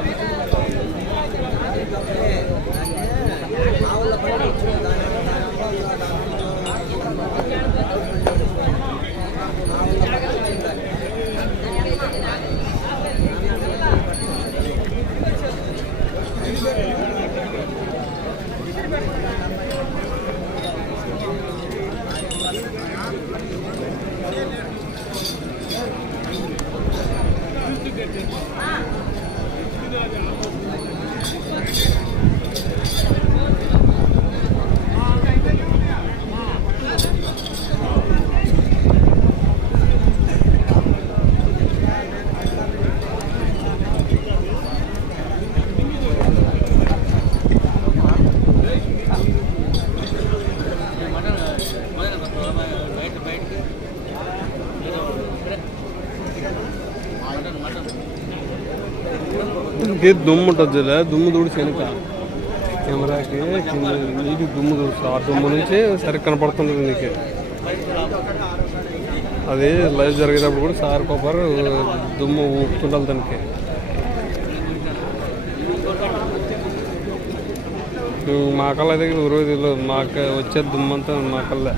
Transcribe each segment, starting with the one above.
up. ఇది దుమ్ము ఉంటుంది దుమ్ము దూడి వెనుక కెమెరాకి కింద నీటి దుమ్ము దూడుస్తుంది ఆ దుమ్ము నుంచి సరిగ్గా కనపడుతుంటుంది నీకు. అది లైవ్ జరిగేటప్పుడు కూడా సార్ కొబ్బరి దుమ్ము ఊపుతుండాలి దానికి. మా కళ్ళ దగ్గర రోజు మాకు వచ్చే దుమ్ము అంతా మా కళ్ళే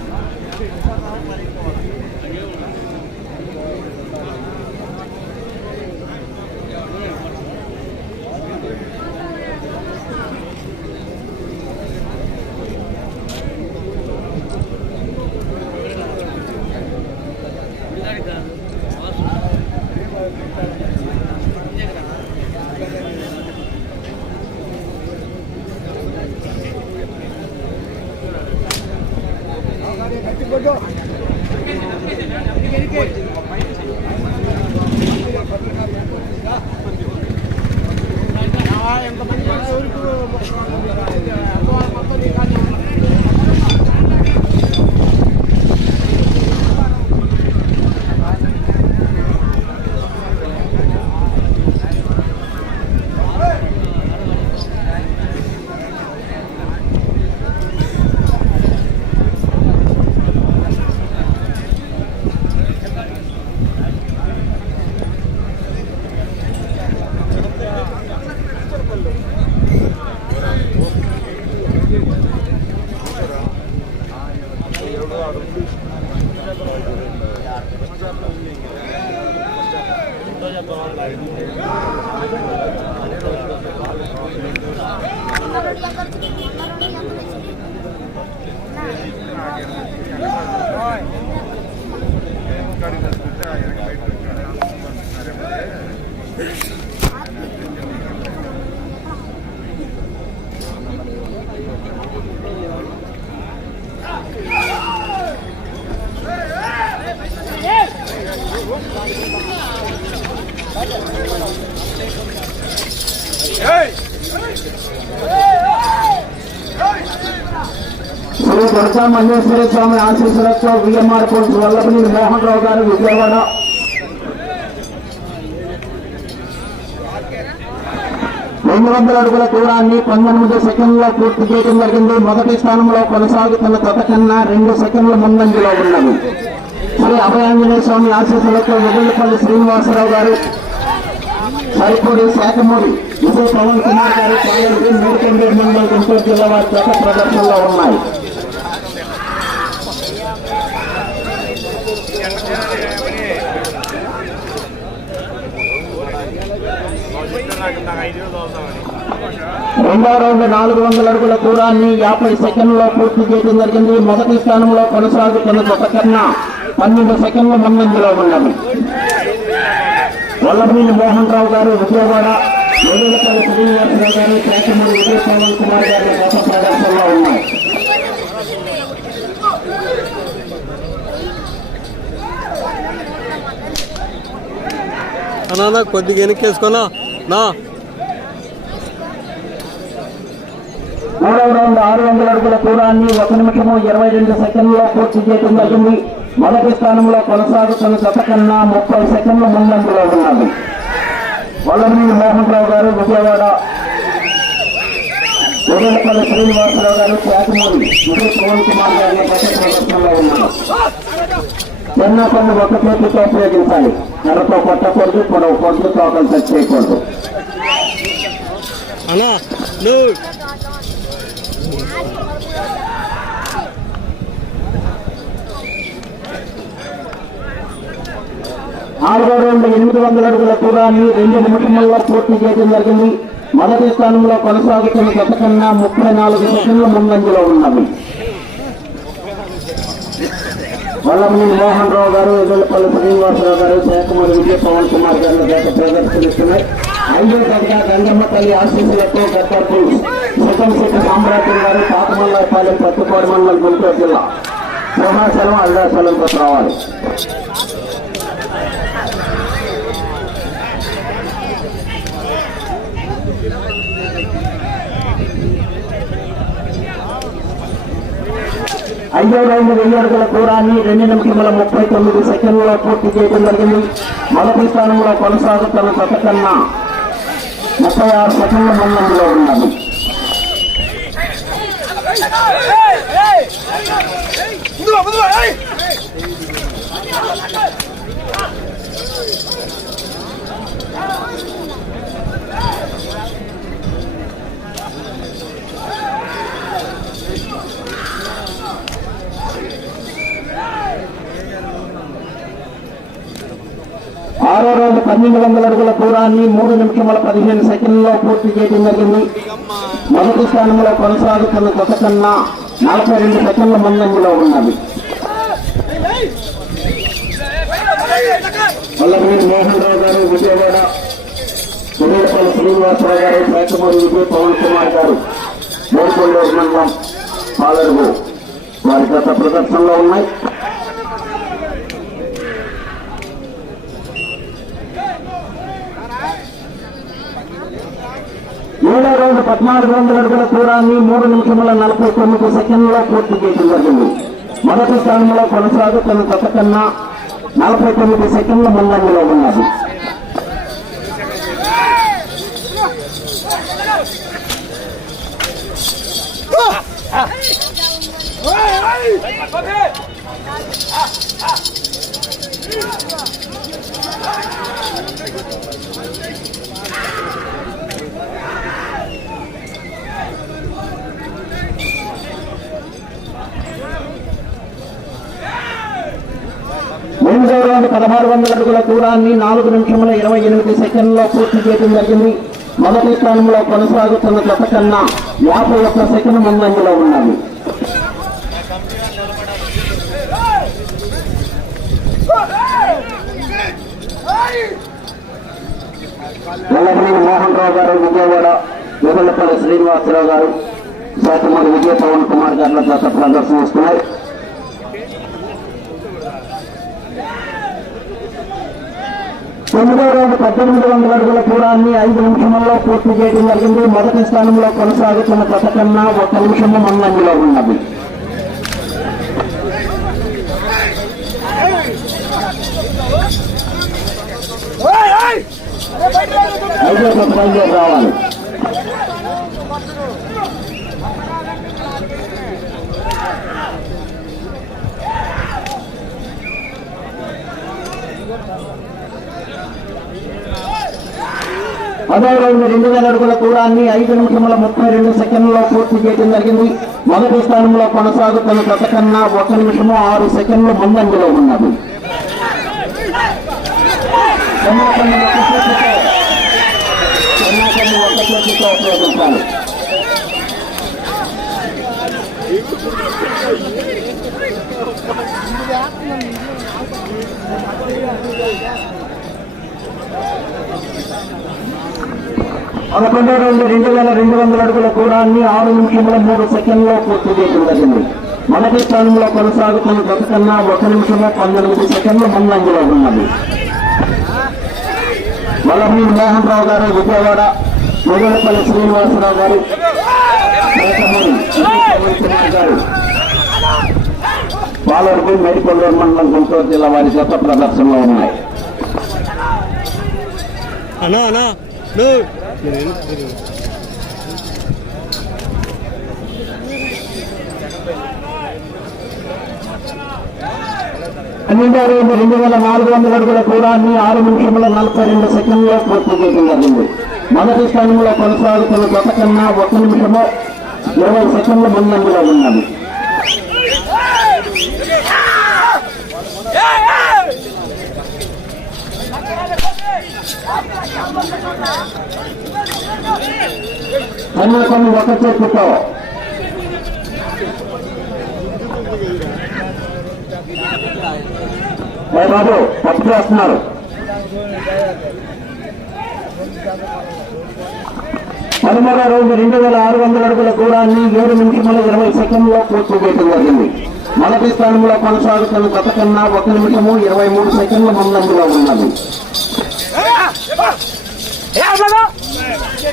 out of this. Shri దర్శా Malleswara Swamy ఆశీస్సులతో విఎంఆర్ కోర్టు వల్లభని మోహన్ రావు గారు విజయవాడ. రెండు వందల అడుగుల దూరాన్ని పంతొమ్మిది సెకండ్లో పూర్తి చేయడం జరిగింది. మొదటి స్థానంలో కొనసాగుతున్న తొతకన్నా రెండు సెకండ్ల ముందంజలో ఉన్నది. శ్రీ అభయాంజనేయ స్వామి ఆశీస్సులతో వెల్లుల్లిపల్లి శ్రీనివాసరావు గారు సరిపూడి శాఖమూరి ఇప్పుడు పవన్ కుమార్ గారు పాలెంకి మూడుకొండూరు మండల గుంటూరు జిల్లా వారి చేత ప్రదర్శనలో ఉన్నాయి. రెండో రౌండ్ నాలుగు వందల అడుగుల దూరాన్ని యాభై సెకండ్లో పూర్తి చేయడం జరిగింది. మొదటి స్థానంలో కొనసాగుతున్న గత కన్నా పన్నెండు సెకండ్ల ముందంజలో ఉన్నది వల్లభనేని మోహన్ రావు గారు విజయవాడ వెల్లులపల్లి శ్రీనివాసరావు గారు శాఖమూడి విజయ్ కుమార్ గారి గత ప్రదర్శనలో ఉన్నాయి అన్నా కొద్దిగా వెనక్కేసుకోనా? నా. మూడవ రౌండ్ ఆరు వందల అడుగుల దూరాన్ని ఒక నిమిషము ఇరవై రెండు సెకండ్లో పూర్తి చేయడం జరిగింది. మొదటి స్థానంలో కొనసాగుతున్న గత కన్నా ముప్పై సెకండ్ల ముందంజలో ఉన్నది వల్లభనేని మోహన్ రావు గారు విజయవాడ. ఉదయపల్లి శ్రీనివాసరావు గారు శాఖమూరి విజయ్ పవన్ కుమార్ గారి గత ప్రదర్శనలో ఉన్నారు ఎన్నో పన్ను ఒక చేతితో ఉపయోగించాలి. కర్రతో కొట్టకూడదు పొడవు పొద్దు తోకలు టచ్ చేయకూడదు నాలుగో రౌండ్ ఎనిమిది వందల అడుగుల దూరాన్ని రెండు నిమిషముల్లో పూర్తి చేయడం జరిగింది. మొదటి స్థానంలో కొనసాగుతున్న గత కన్నా ముప్పై నాలుగు సెకండ్ల ముందంజలో ఉన్నవి. వల్లమూరి మోహన్ రావు గారు ఎదులపల్లి శ్రీనివాసరావు గారు శాఖమూరి విజయ పవన్ కుమార్ గారు గత ప్రదర్శనిస్తున్నాయి. ఐదో గంట గంగమ్మ తల్లి ఆశీస్సులతో గద్దర్పు సుఖం శెట్టి సామ్రాజ్యం గారు పాతమల్లాయపాలెం పత్తిపాడు మండలం గుంటూరు జిల్లా. సింహాచలం అల్లాచలంతో రావాలి ఐదో రౌండ్ వెయ్యి అడుగుల దూరాన్ని రెండు నిమిషముల ముప్పై తొమ్మిది సెకండ్లలో పూర్తి చేయడం జరిగింది మొదటి స్థానంలో కొనసాగుతున్న గత కన్నా ముప్పై ఆరు సెకండ్ల ముందంలో ఉన్నది ఆరో రోజు పన్నెండు వందల అడుగుల దూరాన్ని మూడు నిమిషముల పదిహేను సెకండ్లలో పూర్తి చేయడం జరిగింది. మొదటి స్థానంలో కొనసాగుతున్న గత కన్నా నలభై రెండు సెకండ్ల మందంలో ఉన్నది. వల్లభనేని మోహన్ రావు గారు విజయవాడ సురేపల్లి శ్రీనివాసరావు గారు శాఖమూరి విజయ్ పవన్ కుమార్ గారు మూడుకొండూరు మండలం పాలరుగు వారి గత ప్రదర్శనలో ఉన్నాయి. మూడో రోజు పద్నాలుగు వందల అడుగుల దూరాన్ని మూడు నిమిషముల నలభై తొమ్మిది సెకండ్లలో పూర్తి చేయడం జరిగింది. మొదటి స్థానంలో కొనసాగుతున్న కొత్త కన్నా నలభై తొమ్మిది సెకండ్ల ముందంజలో ఉన్నది. ఎనిమిదో రౌండ్ పదహారు వందల అడుగుల దూరాన్ని నాలుగు నిమిషముల ఇరవై ఎనిమిది సెకండ్లో పూర్తి చేయడం జరిగింది. మొదటి స్థానంలో కొనసాగుతున్న గత కన్నా యాభై ఒక్క సెకండ్ ముందంజలో ఉన్నాయి వల్లభనేని మోహన్ రావు గారు విజయవాడ వెగళ్ళపల్లి శ్రీనివాసరావు గారు శాఖమూరి విజయ పవన్ కుమార్ గారుల గత ప్రదర్శనిస్తున్నాయి తొమ్మిదో రోజు పద్దెనిమిది వందల అడుగుల దూరాన్ని ఐదు నిమిషంలో పూర్తి చేయడం జరిగింది. మొదటి స్థానంలో కొనసాగుతున్న పథకన్నా ఒక నిమిషము మందంలో ఉన్నది. రావాలి. అదేవిధంగా రెండు వేల అడుగుల దూరాన్ని ఐదు నిమిషముల ముప్పై రెండు సెకండ్లలో పూర్తి చేయడం జరిగింది. మొదటి స్థానంలో కొనసాగుతున్న గత కన్నా ఒక నిమిషము ఆరు సెకండ్లు ముందంజలో ఉన్నది. చెన్నాపల్లి ఒక చేతితో చెన్నాపల్లి ఒక చేతితో ఉపయోగించాలి పదకొండు రెండు రెండు వేల రెండు వందల అడుగుల దూరాన్ని ఆరు నిమిషముల మూడు సెకండ్లో పూర్తి చేయడం జరిగింది మొదటి స్థానంలో కొనసాగుతున్న గత కన్నా ఒక నిమిషము పంతొమ్మిది సెకండ్లు ముందంజలో ఉన్నది. వల్లభీ మోహన్ రావు గారు విజయవాడ మొదలపల్లి శ్రీనివాసరావు గారు గారు పాలవరకు మేడికొండూరు మండలం గుంటూరు జిల్లా వారి గత ప్రదర్శనలో ఉన్నాయి. అన్నా అన్నా. నువ్వు నేను రెండు వేల నాలుగు వందల అడుగుల దూరాన్ని ఆరు నిమిషముల నలభై రెండు సెకండ్లో పూర్తి చేయడం జరిగింది మొదటి స్థానంలో కొనసాగుతున్న గత కన్నా ఒక నిమిషము ఇరవై సెకండ్ల ముందంజలో ఉన్నది అన్నతను ఒక చేతితో. ఏ బాబు పప్పు చేస్తున్నారు పదమూడో రోజు రెండు వేల ఆరు వందల అడుగుల దూరాన్ని ఏడు నిమిషముల ఇరవై సెకండ్లో పూర్తి చేయడం జరిగింది. మొదటి స్థానంలో కొనసాగుతున్న గత కన్నా ఒక నిమిషము ఇరవై మూడు సెకండ్ల ముందంజలో ఉన్నది.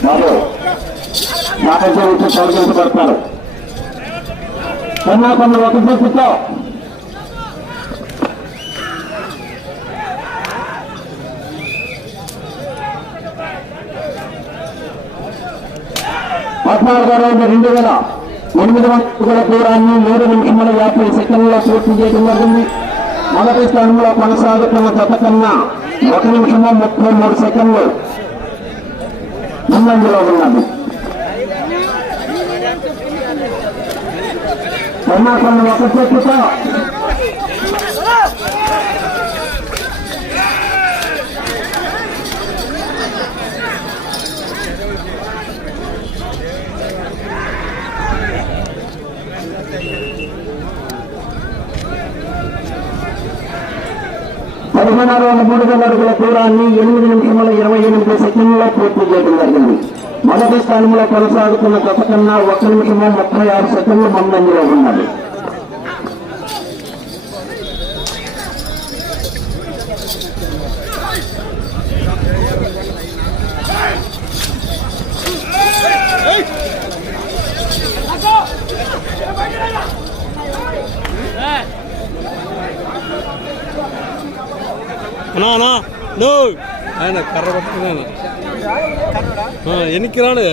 బాబు నాకైతే ఒక పద్నాలుగో రెండు వేల ఎనిమిది వందల దూరాన్ని మూడు నిమిషముల యాభై సెకండ్లో పూర్తి చేయడం జరిగింది. మొదటి స్థానంలో కొనసాగుతున్న గత కన్నా ఒక నిమిషము ముప్పై మూడు సెకండ్లు ముందంజలో ఉన్నది కర్ణాటక పదిహేను వందల మూడు వేల అడుగుల దూరాన్ని ఎనిమిది నిమిషముల ఇరవై ఎనిమిది సెకండ్లలో పూర్తి చేయడం జరిగింది. మొదటి స్థానంలో కొనసాగుతున్న గత కన్నా ఒక నిమిషము ముప్పై ఆరు సెకండ్లు ముందంజలో ఉన్నది అన్నా నో ఆయన కర్ర పట్టుకున్నాను ఎన్నికి రాడు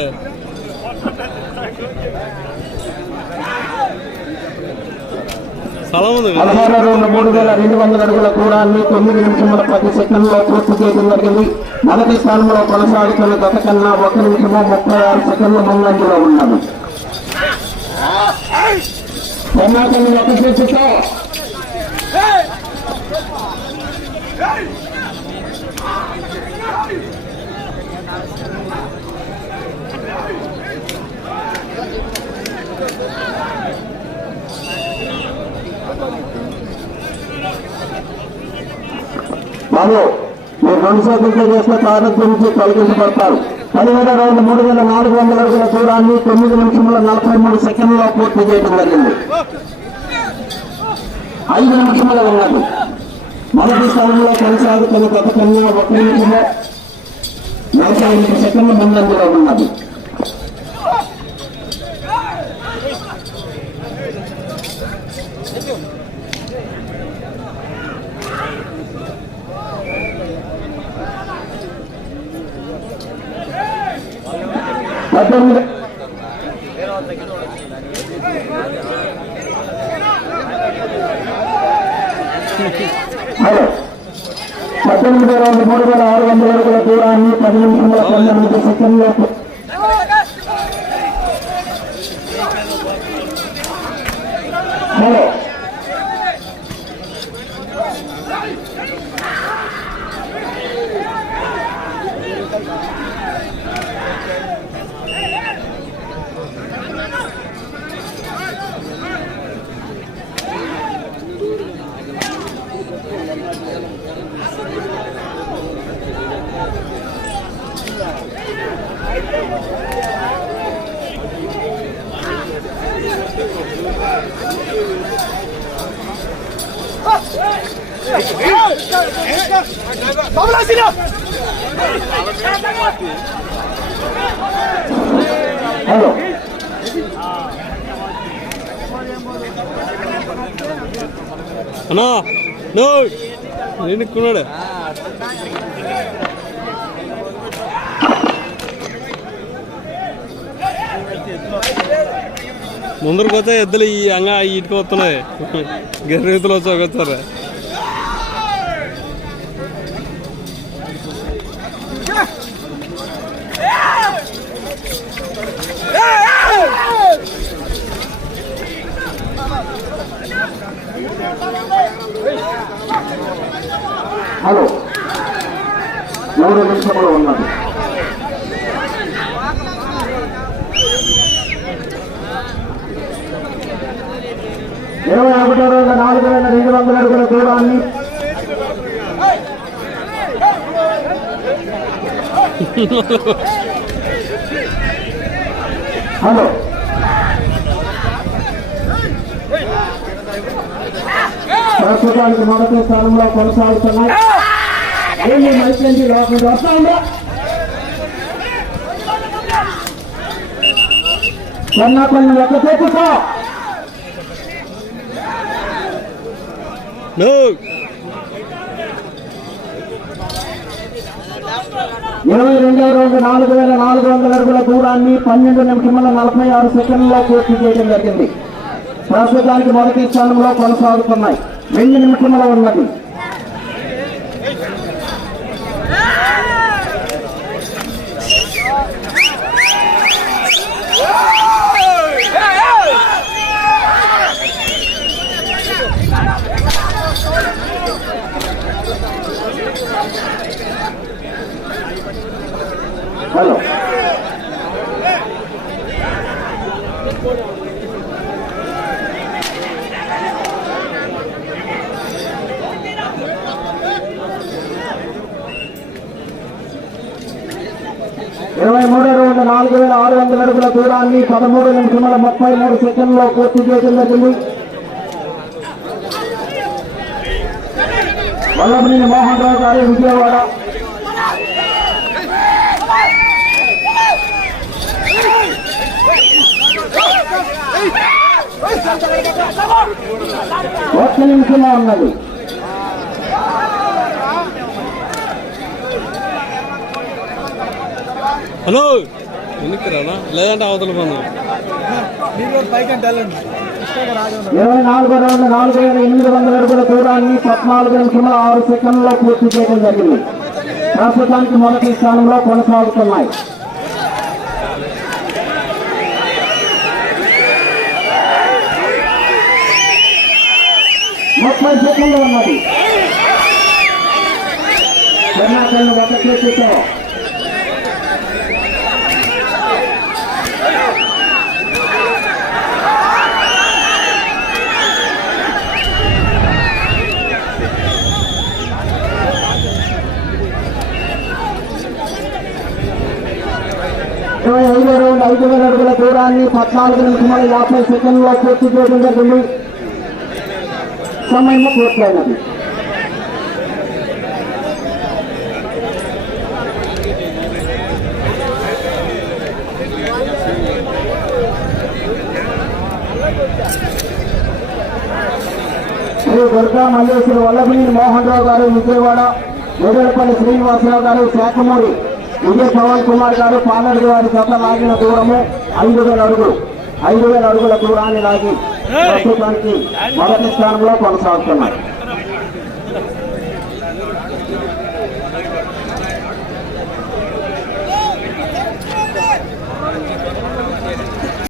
స్థలం పదహారు రెండు మూడు వేల రెండు వందల అడుగుల దూరాన్ని తొమ్మిది నిమిషముల పది సెకండ్లో పూర్తి చేయడం జరిగింది. మొదటి స్థానంలో కొనసాగుతున్న గత కన్నా ఒక నిమిషము ముప్పై ఆరు సెకండ్ల ముందంజలో ఉన్నది. కర్ణాటక ఒక బాబు మీరు రెండు సెకండ్లు చేస్తే తారత్ నుంచి తొలగించబడతారు. పదివేల రెండు మూడు వేల నాలుగు వందల అడుగుల దూరాన్ని తొమ్మిది నిమిషముల నలభై మూడు సెకండ్లో పూర్తి చేయడం జరిగింది. ఐదు నిమిషముల ఉన్నది. మొదటి స్థానంలో కొనసాగుతున్న గత కన్నా ఒక నిమిషంలో నలభై ఎనిమిది సెకండ్ల ముందంజలో ఉన్నది. పంతొమ్మిది హలో. పద్దెనిమిది రోజు మూడు వేల ఆరు వందల అడుగుల దూరాన్ని పది నిమిషంలో పంతొమ్మిది సెకండ్లో హలో. హలో అన్నా నో నేను ఎక్కున్నాడు. ముందరకు పోతే ఎద్దులు ఈ అంగా ఇటుకు వస్తున్నాయి. గర్రెతులు వచ్చి ఒకసారి మూడు ఉన్నాను. ఇరవై ఒకటో రోజు నాలుగు వేల రెండు వందల అడుగుల దూరాన్ని హలో. ప్రస్తుతానికి మొదటి స్థానంలో కొనసాగుతున్నాయి. ఏంటి మైత్రి లోపలికి వస్తా ఉందా కొన్నా తెచ్చుకో ఇరవై రెండవ రోజు నాలుగు వేల నాలుగు వందల అడుగుల దూరాన్ని పన్నెండు నిమిషముల నలభై ఆరు సెకండ్లో పూర్తి చేయడం జరిగింది. ప్రస్తుతానికి మొదటి స్థానంలో కొనసాగుతున్నాయి. రెండు నిమిషముల ఉన్నది హలో ఇరవై మూడో రోజు నాలుగు వేల ఆరు వందల అడుగుల దూరాన్ని పదమూడు నిమిషముల ముప్పై మూడు సెకండ్లో పూర్తి చేయడం జరిగింది వల్లభనేని మోహన్ రావు గారు విజయవాడ. ఒక్క నిమిషంలో ఉన్నది. హలో వెనక్కి రానా లేదంటే అవతల పన్ను ఇరవై నాలుగో రౌండ్ నాలుగు వేల ఎనిమిది వందల అడుగుల దూరాన్ని పద్నాలుగు నిమిషముల ఆరు సెకండ్లో పూర్తి చేయడం జరిగింది. ప్రస్తుతానికి మొదటి స్థానంలో కొనసాగుతున్నాయి. ముప్పై సెకండ్లు ఉన్నది. కర్ణాటకను ఒక చేతితో ఇరవై ఐదో రౌండ్ ఐదు వేల అడుగుల దూరాన్ని పద్నాలుగు నిమిషముల యాభై సెకండ్లో పూర్తి చేయడం జరిగింది. సమయం పూర్తయినది. శ్రీ దుర్గా మల్లేశ్వరి వల్లభనేని మోహన్ రావు గారు విజయవాడ వేదలపల్లి శ్రీనివాసరావు గారు శాఖమూరి విజయ్ పవన్ కుమార్ గారు పాలడు వారి జత లాగిన దూరము. ఐదు వేల అడుగులు ఐదు వేల అడుగుల దూరాన్ని లాగి ప్రస్తుతానికి మొదటి స్థానంలో కొనసాగుతున్నారు.